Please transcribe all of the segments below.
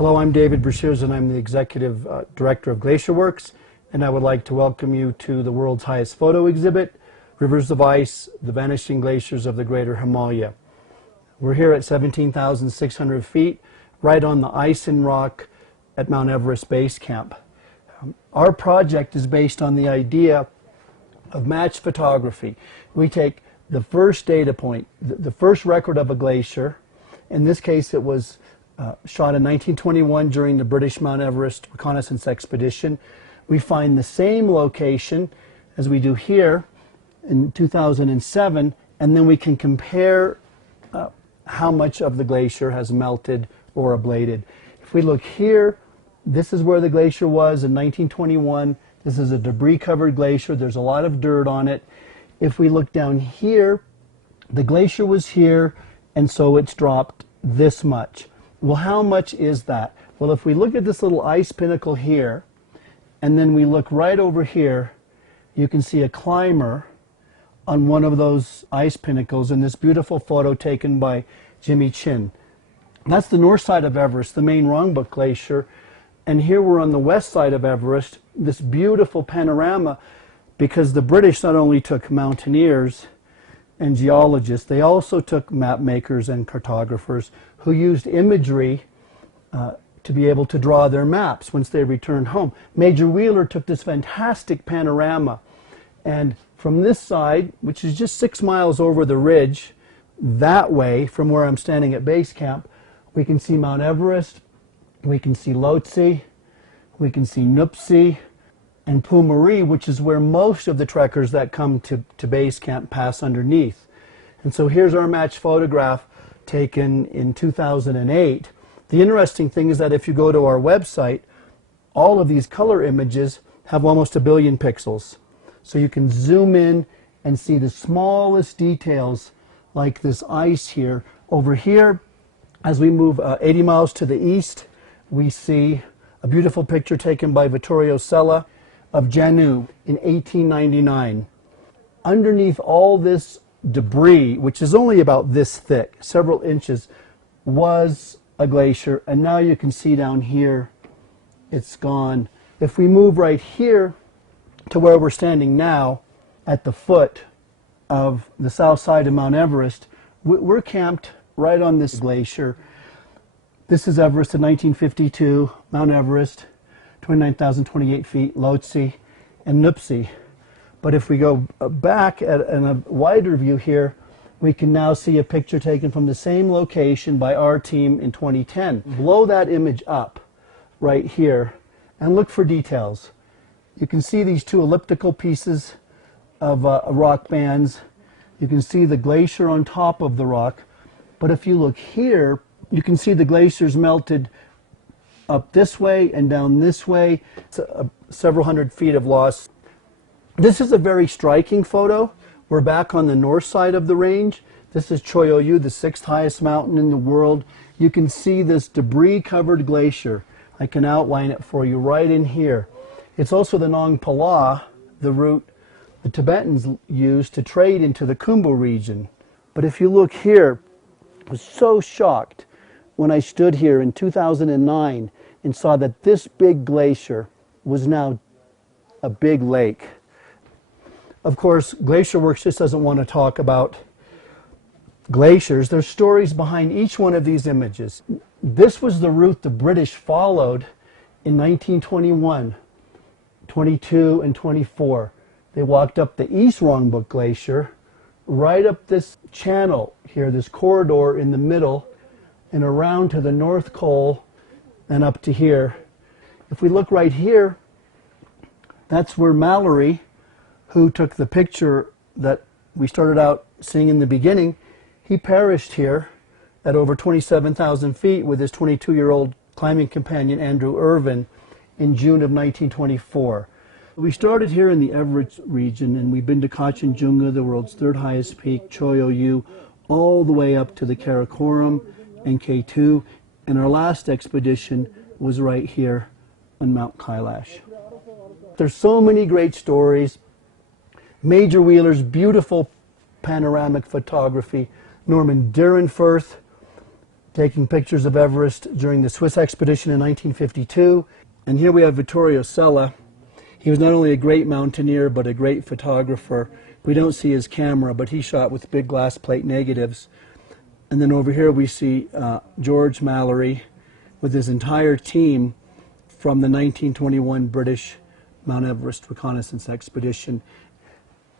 Hello, I'm David Breashears, and I'm the Executive Director of Glacier Works, and I would like to welcome you to the world's highest photo exhibit, Rivers of Ice, the Vanishing Glaciers of the Greater Himalaya. We're here at 17,600 feet, right on the ice and rock at Mount Everest Base Camp. Our project is based on the idea of match photography. We take the first data point, the first record of a glacier. In this case, it was shot in 1921 during the British Mount Everest reconnaissance expedition. We find the same location as we do here in 2007, and then we can compare how much of the glacier has melted or ablated. If we look here, this is where the glacier was in 1921. This is a debris-covered glacier. There's a lot of dirt on it. If we look down here, the glacier was here, and so it's dropped this much. Well, how much is that? Well, if we look at this little ice pinnacle here, and then we look right over here, you can see a climber on one of those ice pinnacles in this beautiful photo taken by Jimmy Chin. That's the north side of Everest, the main Rongbuk Glacier. And here we're on the west side of Everest, this beautiful panorama, because the British not only took mountaineers and geologists, they also took map makers and cartographers who used imagery to be able to draw their maps once they returned home. Major Wheeler took this fantastic panorama, and from this side, which is just 6 miles over the ridge, that way, from where I'm standing at base camp, we can see Mount Everest, we can see Lhotse, we can see Nuptse, and Pumari, which is where most of the trekkers that come to base camp pass underneath. And so here's our match photograph taken in 2008. The interesting thing is that if you go to our website, all of these color images have almost 1 billion pixels. So you can zoom in and see the smallest details, like this ice here. Over here, as we move 80 miles to the east, we see a beautiful picture taken by Vittorio Sella of Janu in 1899. Underneath all this debris, which is only about this thick, several inches, was a glacier, and now you can see down here it's gone. If we move right here to where we're standing now at the foot of the south side of Mount Everest, we're camped right on this glacier. This is Everest in 1952, Mount Everest, 29,028 feet, Lhotse, and Nuptse. But if we go back in a wider view here, we can now see a picture taken from the same location by our team in 2010. Blow that image up right here and look for details. You can see these two elliptical pieces of rock bands. You can see the glacier on top of the rock. But if you look here, you can see the glaciers melted up this way and down this way. It's several hundred feet of loss. This is a very striking photo. We're back on the north side of the range. This is Choyoyu, the 6th highest mountain in the world. You can see this debris-covered glacier. I can outline it for you right in here. It's also the Nong Pala, the route the Tibetans used to trade into the Khumbu region. But if you look here, I was so shocked when I stood here in 2009 and saw that this big glacier was now a big lake. Of course, Glacier Works just doesn't want to talk about glaciers. There's stories behind each one of these images. This was the route the British followed in 1921, 22, and 24. They walked up the East Rongbuk Glacier, right up this channel here, this corridor in the middle, and around to the North Col and up to here. If we look right here, that's where Mallory, who took the picture that we started out seeing in the beginning, he perished here at over 27,000 feet with his 22-year-old climbing companion Andrew Irvin in June of 1924. We started here in the Everest region, and we've been to Kanchenjunga, the world's 3rd highest peak, Choyoyu, all the way up to the Karakoram and K2, and our last expedition was right here on Mount Kailash. There's so many great stories. Major Wheeler's beautiful panoramic photography, Norman Durenfurth, taking pictures of Everest during the Swiss expedition in 1952. And here we have Vittorio Sella. He was not only a great mountaineer, but a great photographer. We don't see his camera, but he shot with big glass plate negatives. And then over here we see George Mallory with his entire team from the 1921 British Mount Everest reconnaissance expedition.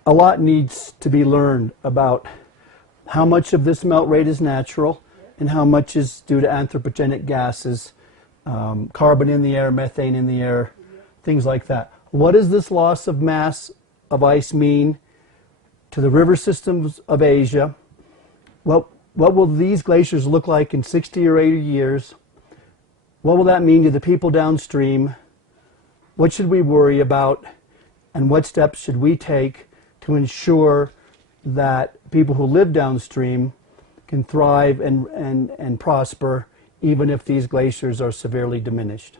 A lot needs to be learned about how much of this melt rate is natural and how much is due to anthropogenic gases, carbon in the air, methane in the air, things like that. What does this loss of mass of ice mean to the river systems of Asia? What will these glaciers look like in 60 or 80 years? What will that mean to the people downstream? What should we worry about? And what steps should we take to ensure that people who live downstream can thrive and prosper even if these glaciers are severely diminished?